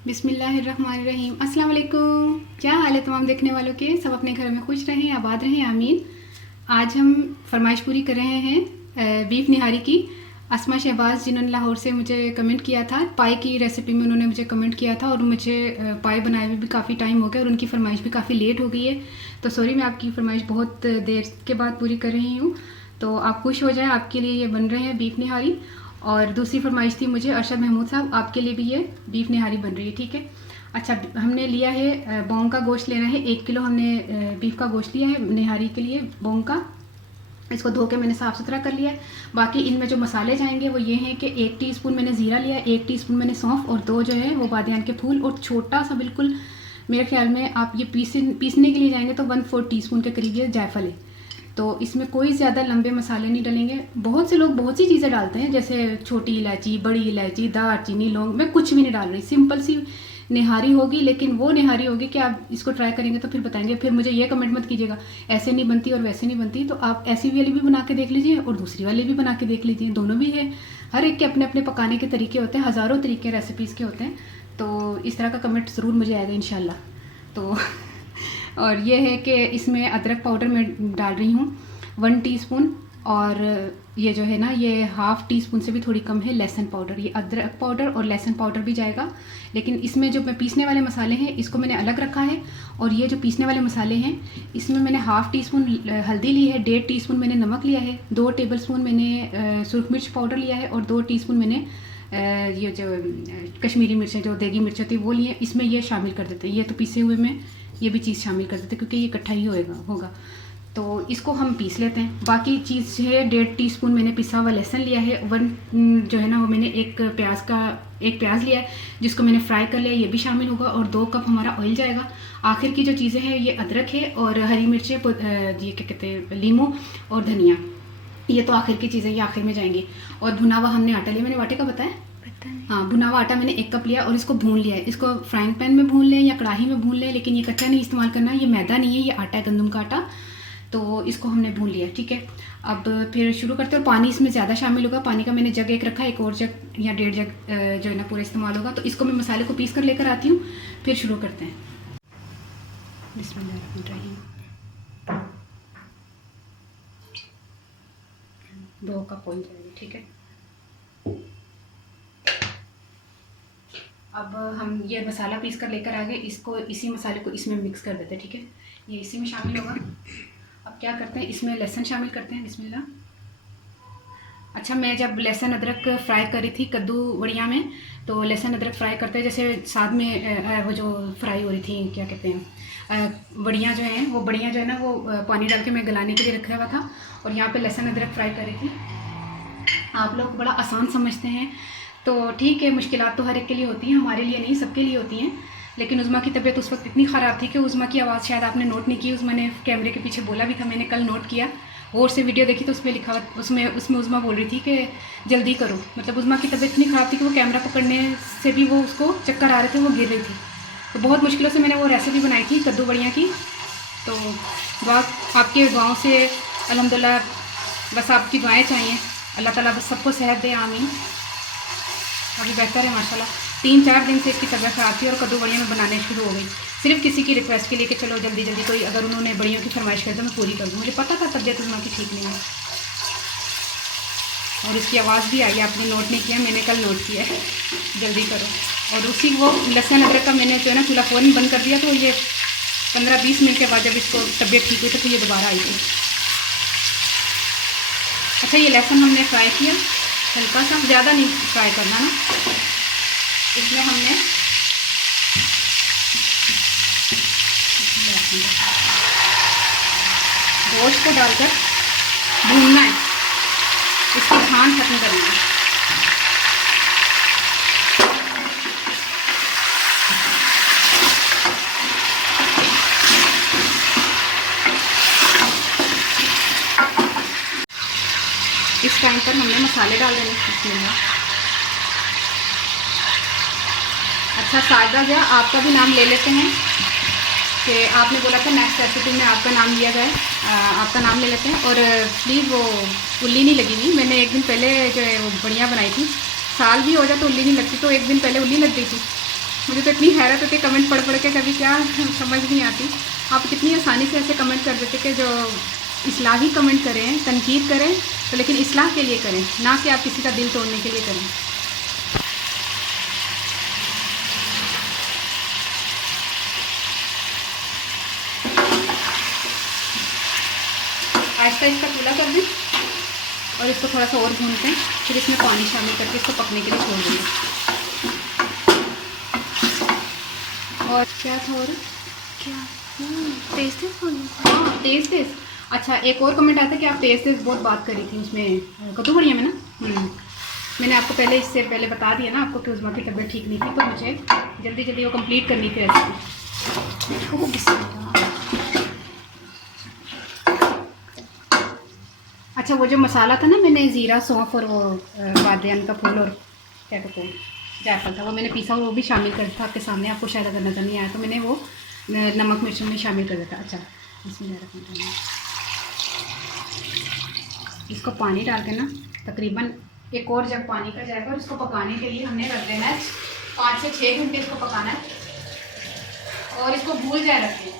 बिस्मिल्लाहिर्रहमानिर्रहीम। अस्सलाम वालेकुम। क्या हाल है तमाम देखने वालों के? सब अपने घर में खुश रहें, आबाद रहें, आमीन। आज हम फरमाइश पूरी कर रहे हैं बीफ निहारी की। अस्मा शहबाज जिन्होंने लाहौर से मुझे कमेंट किया था, पाए की रेसिपी में उन्होंने मुझे कमेंट किया था और मुझे पाए बनाए हुए भी काफ़ी टाइम हो गया और उनकी फरमाइश भी काफ़ी लेट हो गई है। तो सॉरी, मैं आपकी फरमाइश बहुत देर के बाद पूरी कर रही हूँ। तो आप खुश हो जाएं, आपके लिए ये बन रहे हैं बीफ निहारी। और दूसरी फरमाइश थी मुझे अरशद महमूद साहब, आपके लिए भी ये बीफ निहारी बन रही है, ठीक है। अच्छा, हमने लिया है बोंग का गोश्त लेना है, 1 किलो हमने बीफ का गोश्त लिया है निहारी के लिए बोंग का। इसको धो के मैंने साफ़ सुथरा कर लिया है। बाकी इनमें जो मसाले जाएंगे वो ये हैं कि 1 टीस्पून मैंने ज़ीरा लिया, 1 टीस्पून मैंने सौंफ और 2 जो है वो बादियान के फूल और छोटा सा बिल्कुल, मेरे ख्याल में आप ये पीसने के लिए जाएंगे तो 1/4 टीस्पून के करीब ये जायफल है। तो इसमें कोई ज़्यादा लंबे मसाले नहीं डलेंगे। बहुत से लोग बहुत सी चीज़ें डालते हैं, जैसे छोटी इलायची, बड़ी इलायची, दालचीनी, लौंग। मैं कुछ भी नहीं डाल रही, सिंपल सी निहारी होगी। लेकिन वो निहारी होगी कि आप इसको ट्राई करेंगे तो फिर बताएंगे, फिर मुझे ये कमेंट मत कीजिएगा ऐसे नहीं बनती और वैसे नहीं बनती। तो आप ऐसी वाली भी बना के देख लीजिए और दूसरी वाली भी बना के देख लीजिए, दोनों भी है। हर एक के अपने अपने पकाने के तरीके होते हैं, हज़ारों तरीके रेसिपीज़ के होते हैं। तो इस तरह का कमेंट ज़रूर मुझे आएगा इंशाल्लाह। तो और ये है कि इसमें अदरक पाउडर मैं डाल रही हूँ 1 टीस्पून, और ये जो है ना, ये 1/2 टीस्पून से भी थोड़ी कम है लहसुन पाउडर। ये अदरक पाउडर और लहसुन पाउडर भी जाएगा। लेकिन इसमें जो मैं पीसने वाले मसाले हैं इसको मैंने अलग रखा है, और ये जो पीसने वाले मसाले हैं इसमें मैंने 1/2 टीस्पून हल्दी ली है, 1.5 टीस्पून मैंने नमक लिया है, 2 टेबलस्पून मैंने सुरख मिर्च पाउडर लिया है और 2 टीस्पून मैंने ये जो कश्मीरी मिर्चें जो देगी मिर्च होती है वो लिए। इसमें ये शामिल कर देते हैं, ये तो पीसे हुए में ये भी चीज़ शामिल कर देते हैं क्योंकि ये इकट्ठा ही होगा। तो इसको हम पीस लेते हैं। बाकी चीज़ है 1.5 टीस्पून मैंने पिसा हुआ लहसुन लिया है, 1 जो है ना वो मैंने एक प्याज लिया है जिसको मैंने फ्राई कर लिया, ये भी शामिल होगा। और 2 कप हमारा ऑयल जाएगा। आखिर की जो चीज़ें हैं ये अदरक है और हरी मिर्चें, ये क्या कहते हैं, लीमू और धनिया। ये तो आखिर की चीज़ें, ये आखिर में जाएंगी। और भुना हुआ हमने आटा लिया, मैंने आटे का बताया, हाँ, भुना हुआ आटा मैंने 1 कप लिया और इसको भून लिया है। इसको फ्राइंग पैन में भून लें या कढ़ाई में भून लें, लेकिन ये कच्चा नहीं इस्तेमाल करना है। ये मैदा नहीं है, ये आटा है, गंदम का आटा। तो इसको हमने भून लिया, ठीक है। अब फिर शुरू करते हैं। पानी इसमें ज़्यादा शामिल होगा, पानी का मैंने जग 1 रखा है, 1 और जग या 1.5 जग जो है ना पूरा इस्तेमाल होगा। तो इसको मैं मसाले को पीस कर लेकर आती हूँ, फिर शुरू करते हैं। बिस्मिल्लाहिर्रहमानिर्रहीम। 2 कप ऑयल जाएगी, ठीक है। अब हम ये मसाला पीस कर लेकर आ गए, इसको इसी मसाले को इसमें मिक्स कर देते हैं, ठीक है। ये इसी में शामिल होगा। अब क्या करते हैं, इसमें लहसुन शामिल करते हैं, बिस्मिल्लाह। अच्छा, मैं जब लहसुन अदरक फ्राई कर रही थी कद्दू बढ़िया में, तो लहसुन अदरक फ्राई करते हैं जैसे साथ में वो जो फ्राई हो रही थी, क्या कहते हैं, बढ़िया जो है वो बढ़िया जो है ना वो पानी डाल के मैं गलाने के लिए रखा हुआ था, और यहाँ पे लहसुन अदरक फ्राई कर रही थी। आप लोग बड़ा आसान समझते हैं, तो ठीक है, मुश्किलात तो हर एक के लिए होती हैं, हमारे लिए नहीं, सबके लिए होती हैं। लेकिन उज़्मा की तबीयत उस वक्त इतनी ख़राब थी कि उज़्मा की आवाज़ शायद आपने नोट नहीं की। उज़्मा ने कैमरे के पीछे बोला भी था, मैंने कल नोट किया। और से वीडियो देखी तो उसमें लिखा, उसमें उज़्मा बोल रही थी कि जल्दी करो। मतलब उज़्मा की तबीयत इतनी ख़राब थी कि वो कैमरा पकड़ने से भी वो उसको चक्कर आ रहे थे, वो गिर रही थी। तो बहुत मुश्किलों से मैंने वो रेसिपी बनाई थी कद्दू बढ़िया की। तो आपके गाँव से अल्हम्दुलिल्लाह, बस आपकी दुआएँ चाहिए, अल्लाह ताला बस सबको सेहत दे, आमीन। अभी बेहतर है माशाल्लाह। 3-4 दिन से इसकी तबीयत ख़राब थी और कद्दू बढ़िया में बनाने शुरू हो गई, सिर्फ किसी की रिक्वेस्ट के लिए कि चलो जल्दी जल्दी कोई अगर उन्होंने बढ़ियों की फरमाइश कर तो मैं पूरी कर दूँ। मुझे पता था तबीयत उन्होंने की ठीक नहीं है, और इसकी आवाज़ भी आई, आपने नोट नहीं किया, मैंने कल नोट किया है, जल्दी करो। और उसी वो लहसुन अदरक का मैंने जो है ना चूल्हा फ़ौरन बंद कर दिया। तो ये 15-20 मिनट के बाद जब इसको तबीयत ठीक हुई तो फिर ये दोबारा आई थी। अच्छा, ये लहसुन हमने फ्राई किया हल्का सा, ज़्यादा नहीं फ्राई करना ना। इसमें हमने गोश्त को डालकर भूनना है, इसकी छान खत्म करनी है। इस टाइम पर हमने मसाले डाल देने हैं। अच्छा, साजदा जी, आपका भी नाम ले लेते हैं कि आपने बोला था नेक्स्ट रेसिपी में आपका नाम लिया जाए, आपका नाम ले लेते हैं। और प्लीज़ वो उल्ली नहीं लगी हुई, मैंने 1 दिन पहले जो है वो बढ़िया बनाई थी। साल भी हो जाए तो उल्ली नहीं लगती, तो 1 दिन पहले उल्ली लग गई थी। मुझे तो इतनी हैरत होती है कमेंट पढ़ पढ़ के, कभी क्या समझ नहीं आती। आप कितनी आसानी से ऐसे कमेंट कर देते कि जो इस्लाही कमेंट करें, तनकीद करें तो लेकिन इस्लाह के लिए करें, ना कि आप किसी का दिल तोड़ने के लिए करें। आहिस्ता इसका चूल्हा कर दें और इसको थोड़ा सा और भूनते हैं, फिर इसमें पानी शामिल करके इसको पकने के लिए छोड़ देंगे। और क्या था और क्या तेज तेज बोली? हाँ तेज़ तेज़। अच्छा एक और कमेंट आया था कि आप तेज़ तेज़ बहुत बात करी थी उसमें कद्दू बढ़िया में ना। मैंने आपको पहले इससे पहले बता दिया ना आपको कि उज़्मा की तबीयत ठीक नहीं थी, तो मुझे जल्दी जल्दी वो कंप्लीट करनी थी रेसिपी। अच्छा वो जो मसाला था ना, मैंने ज़ीरा सौंफ और वो बादियान का फूल और क्या कहते हैं जायफल था, वो मैंने पीसा, वो भी शामिल कर था आपके सामने। आपको शायद अगर नज़र नहीं आया तो मैंने वो नमक मिर्च में शामिल कर दिया था। अच्छा इसको पानी डाल के ना तकरीबन एक और जग पानी का जाएगा और इसको पकाने के लिए हमने रख देना है 5 से 6 घंटे इसको पकाना है और इसको भूल जाए रखें।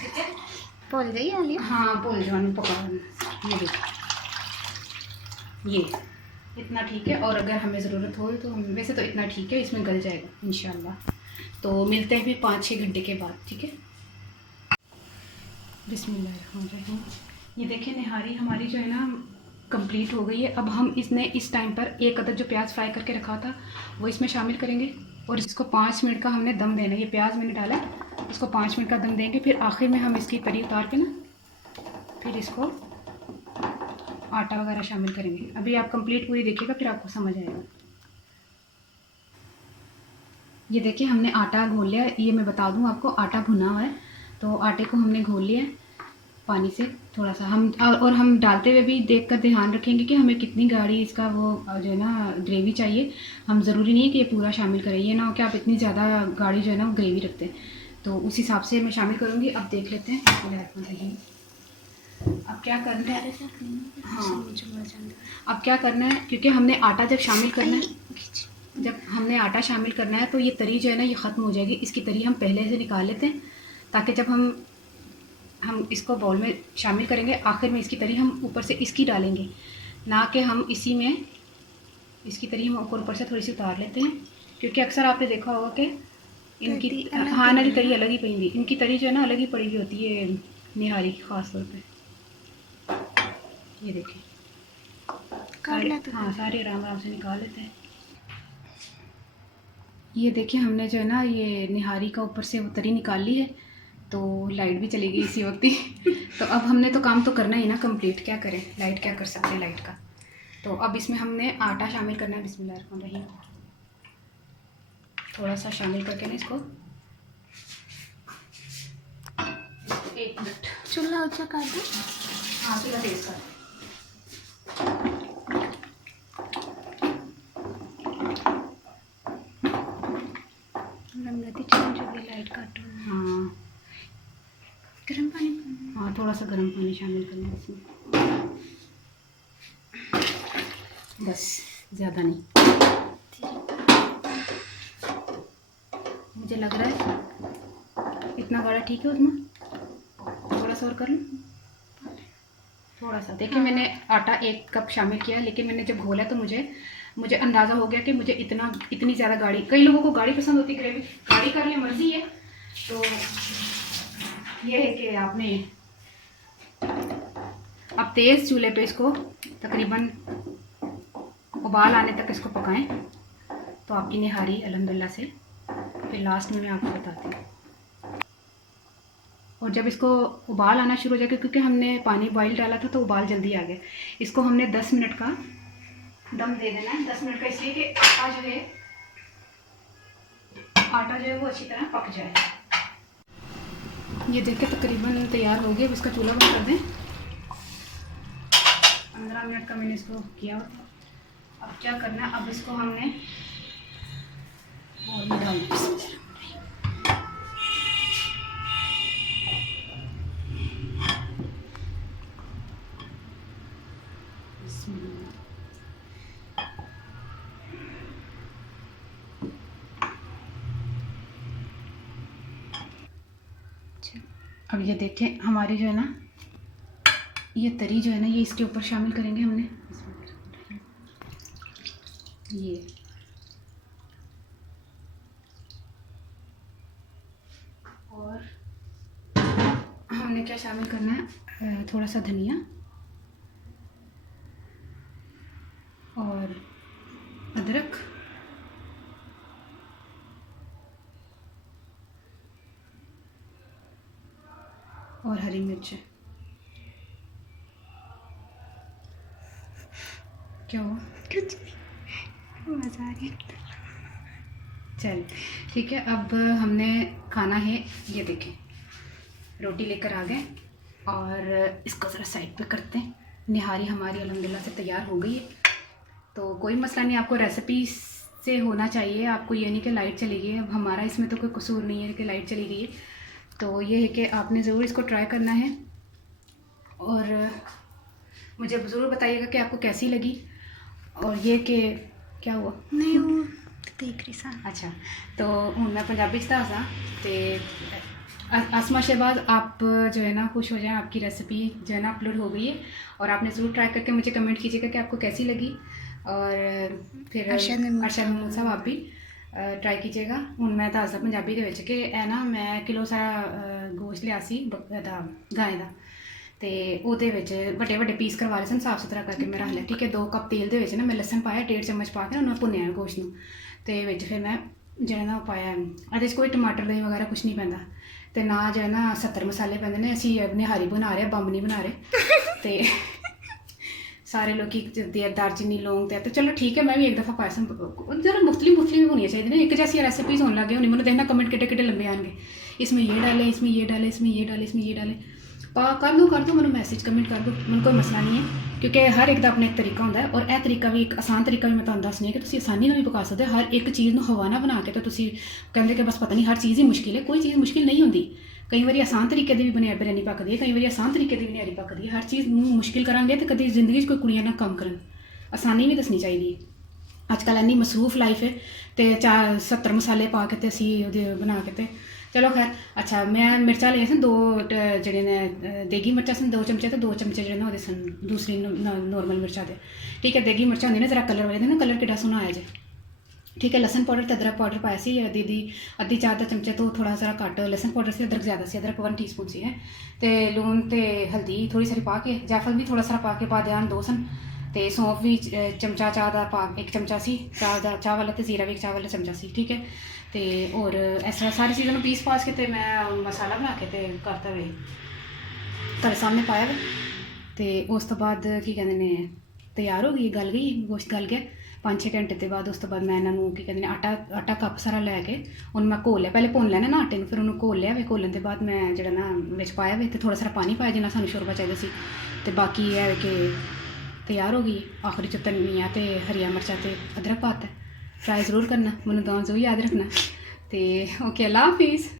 ठीक है, बोल गई आलिया? हाँ बोल जाओ पकाना। ये देखो ये इतना ठीक है, और अगर हमें ज़रूरत हो तो हम वैसे तो इतना ठीक है, इसमें गल जाएगा इंशाल्लाह। तो मिलते हैं भी 5-6 घंटे के बाद। ठीक है, बिस्मिल्लाहिर्रहमानिर्रहीम। ये देखिए निहारी हमारी जो है ना कंप्लीट हो गई है। अब हम इस टाइम पर एक अदद जो प्याज फ्राई करके रखा था वो इसमें शामिल करेंगे और इसको 5 मिनट का हमने दम देना है। ये प्याज मैंने डाला, इसको 5 मिनट का दम देंगे, फिर आखिर में हम इसकी तरी उतार के ना फिर इसको आटा वगैरह शामिल करेंगे। अभी आप कंप्लीट पूरी देखिएगा फिर आपको समझ आएगा। ये देखिए हमने आटा घोल लिया, ये मैं बता दूं आपको आटा भुना हुआ है, तो आटे को हमने घोल लिया है पानी से थोड़ा सा। हम और हम डालते हुए भी देख कर ध्यान रखेंगे कि हमें कितनी गाढ़ी इसका वो जो है ना ग्रेवी चाहिए। हम ज़रूरी नहीं है कि ये पूरा शामिल करें, ये ना हो कि आप इतनी ज़्यादा गाढ़ी जो है ना वो ग्रेवी रखते हैं, तो उस हिसाब से मैं शामिल करूँगी। अब देख लेते हैं अब क्या करना है। हाँ अब क्या करना है, क्योंकि हमने आटा जब शामिल करना है, जब हमने आटा शामिल करना है तो ये तरी जो है ना ये ख़त्म हो जाएगी। इसकी तरी हम पहले से निकाल लेते हैं ताकि जब हम इसको बाउल में शामिल करेंगे आखिर में इसकी तरी हम ऊपर से इसकी डालेंगे, ना कि हम इसी में इसकी तरी हम ऊपर से थोड़ी सी उतार लेते हैं, क्योंकि अक्सर आपने देखा होगा कि इनकी हाँ ना तरी अलग ही पड़ी, इनकी तरी जो है ना अलग ही पड़ी हुई होती है निहारी की ख़ास तौर पे। ये देखिए हाँ सारे आराम आराम से निकाल लेते हैं। ये देखिए हमने जो है ना ये निहारी का ऊपर से वो तरी निकाल ली है, तो लाइट भी चली गई इसी वक्त ही। तो अब हमने तो काम तो करना ही ना कंप्लीट, क्या करें, लाइट क्या कर सकते हैं लाइट का। तो अब इसमें हमने आटा शामिल करना है। बिस्मिल्लाहिर्रहमानिर्रहीम थोड़ा सा शामिल करके ना इसको 1 मिनट चूल्हा ऊंचा कर दो। हाँ चूल्हा तेज कर। लाइट काटो। हाँ गर्म पानी, हाँ थोड़ा सा गर्म पानी शामिल करना है इसमें, बस ज़्यादा नहीं। मुझे लग रहा है इतना गाढ़ा ठीक है, उसमें थोड़ा सा और कर लूँ, थोड़ा सा। देखिए मैंने आटा 1 कप शामिल किया, लेकिन मैंने जब घोला तो मुझे अंदाज़ा हो गया कि मुझे इतनी ज़्यादा गाढ़ी, कई लोगों को गाढ़ी पसंद होती है ग्रेवी, गाढ़ी कर ले मर्जी है। तो ये है कि आपने अब तेज़ चूल्हे पे इसको तकरीबन उबाल आने तक इसको पकाएं, तो आपकी निहारी अल्हम्दुलिल्लाह से फिर लास्ट में मैं आपको बताती हूँ। और जब इसको उबाल आना शुरू हो जाएगा, क्योंकि हमने पानी बॉईल डाला था तो उबाल जल्दी आ गया, इसको हमने 10 मिनट का दम दे देना है। 10 मिनट का इसलिए कि आटा जो है वो अच्छी तरह पक जाए। ये देखिए तकरीबन तैयार हो गया। अब इसका चूल्हा बंद कर दें। 15 मिनट का मैंने इसको किया हुआ था। अब क्या करना है, अब इसको हमने और में डालना है। अब ये देखें हमारी जो है ना ये तरी जो है ना ये इसके ऊपर शामिल करेंगे हमने ये और हमने क्या शामिल करना है थोड़ा सा धनिया और अदरक और हरी मिर्च। क्या हुआ? कुछ नहीं, मज़ा आ गया। चल ठीक है। अब हमने खाना है, ये देखें रोटी लेकर आ गए और इसको ज़रा साइड पे करते हैं। निहारी हमारी अल्हम्दुलिल्लाह से तैयार हो गई है, तो कोई मसला नहीं। आपको रेसिपी से होना चाहिए, आपको ये नहीं कि लाइट चली गई। अब हमारा इसमें तो कोई कसूर नहीं है कि लाइट चली गई है, तो ये है कि आपने ज़रूर इसको ट्राई करना है और मुझे ज़रूर बताइएगा कि आपको कैसी लगी। और ये कि क्या हुआ? नहीं वो देख रही सा। अच्छा, तो हूँ मैं पंजाबी च दसदा ते आसमा शहबाज आप जो है ना खुश हो जाएं, आपकी रेसिपी जो है ना अपलोड हो गई है और आपने ज़रूर ट्राई करके मुझे कमेंट कीजिएगा कि आपको कैसी लगी। और फिर अरशद महमूद साहब आप भी ट्राई कीजिएगा। हूँ मैं दसदा पंजाबी दे विच कि है ना मैं किलो सारा गोश्त लिया सी गाय का, तो ਉਹਦੇ ਵਿੱਚ ਵੱਡੇ ਵੱਡੇ ਪੀਸ ਕਰਵਾ ਲਏ ਸਨ, ਸਾਫ ਸੁਥਰਾ ਕਰਕੇ ਮੈਂ ਰੱਖ ਲਿਆ। ਠੀਕ ਹੈ, 2 ਕੱਪ ਤੇਲ ਦੇ ਵਿੱਚ ਨਾ ਮੈਂ ਲਸਣ ਪਾਇਆ, 1.5 ਚਮਚ ਪਾ ਕੇ ਉਹਨੂੰ ਭੁੰਨਿਆ ਗੋਸ਼ਤ ਨੂੰ, ਤੇ ਵਿੱਚ ਫਿਰ ਮੈਂ ਜਿਹੜਾ ਨਾ ਉਹ ਪਾਇਆ ਇਹਦੇ 'ਚ ਕੋਈ ਟਮਾਟਰ ਦਹੀਂ ਵਗੈਰਾ ਕੁਛ ਨਹੀਂ ਪੈਂਦਾ, ਤੇ ਨਾ ਜਿਹੜਾ ਨਾ 70 ਮਸਾਲੇ ਪੈਂਦੇ ਨੇ। ਅਸੀਂ ਨਿਹਾਰੀ ਬਣਾ ਰਹੇ, ਬੰਬ ਨਹੀਂ ਬਣਾ ਰਹੇ। ਤੇ ਸਾਰੇ ਲੋਕੀ ਦਾਲਚੀਨੀ ਲੌਂਗ ਤੇ ਚਲੋ ਠੀਕ ਹੈ, ਮੈਂ ਵੀ ਇੱਕ ਦਫਾ ਪਾਇਆ ਸੀ। जरा मुख्तलिफ भी होनी चाहिए ना, एक जैसी रेसिपीज़ होने लगे होनी। मैंने देखना कमेंट कितने लंबे आएंगे, इसमें ये डाले, इसमें ये डाले, इसमें ये डाले, इसमें ये डाले। कर दो मैंने मैसेज कमेंट कर दो, मैंने कोई मसला नहीं है, क्योंकि हर एक का अपना एक तरीका होता है। और यह तरीका भी एक आसान तरीका भी मैं तुहानू दसनी है कि तुसीं आसानी नाल भी पका सकते हो। हर एक चीज़ को हवा ना बना के तो तुसीं कहते कि बस पता नहीं हर चीज़ ही मुश्किल है, कोई चीज़ मुश्किल नहीं होती। कई बार आसान तरीके की भी बिरयानी पकती है, कई बार आसान तरीके की भी निहारी पकती है। हर चीज़ मुश्किल करांगे तो कभी जिंदगी कोई कुड़ियां ना कम करन, आसानी भी दसनी चाहिए। अजकल इन्नी मसरूफ लाइफ है, तो 70 मसाले पा के असी बना के ते चलो खैर। अच्छा, मैं मिर्चा लिया सन 2 ਜਿਹੜੇ ने देगी मिर्चा सन 2 चमचे, तो 2 चमचे जो ना सन दूसरी नॉर्मल मिर्चा दे। ठीक है, देगी मिर्चा होंगी ना जरा कलर वाले ना, कलर कितना सोहना आया जे। ठीक है, लसन पाउडर तो अदरक पाउडर पाया सी आधी 4 चमचे तो थोड़ा सा घट लसन पाउडर से, अदरक ज़्यादा से, अदरक 1 टीस्पून सी है। तो लून तो हल्दी थोड़ी सारी पा के, जायफल भी थोड़ा सारा पा के बादाम 2 सन, तो सौंफ भी चमचा चाह का पा 1 चमचा सी चाह वाला, तो जीरा भी 1 चाह वाला चमचा सी। ठीक है, तो और इस तरह सारी चीज़ों पीस पास के मैं मसाला बना के करता वे तेरे सामने पाया वे। तो उस तो बाद की कहते ने तैयार हो गई, गल गई, गोश्त गल गया। 5-6 घंटे के बाद उस तो बाद मैं इन्हों की कहते आटा कप सारा लैके उन्हें मैं घोल लिया, पहले भुन लेना ना आटे, फिर उन्होंने घोल लिया वे। घोलन के बाद मैं जो ना विच पाया वे, तो थोड़ा सारा पानी पाया जिन्ना सानू शोरबा चाहिए सी। तो बाकी यह है कि तैयार हो गई। आखिरी च धनिया तो हरिया मिर्चा तो अदरक पाता। ट्राई ज़रूर करना, मैनू दान ज़रूर याद रखना। तो ओके, अल्लाह हाफिज़।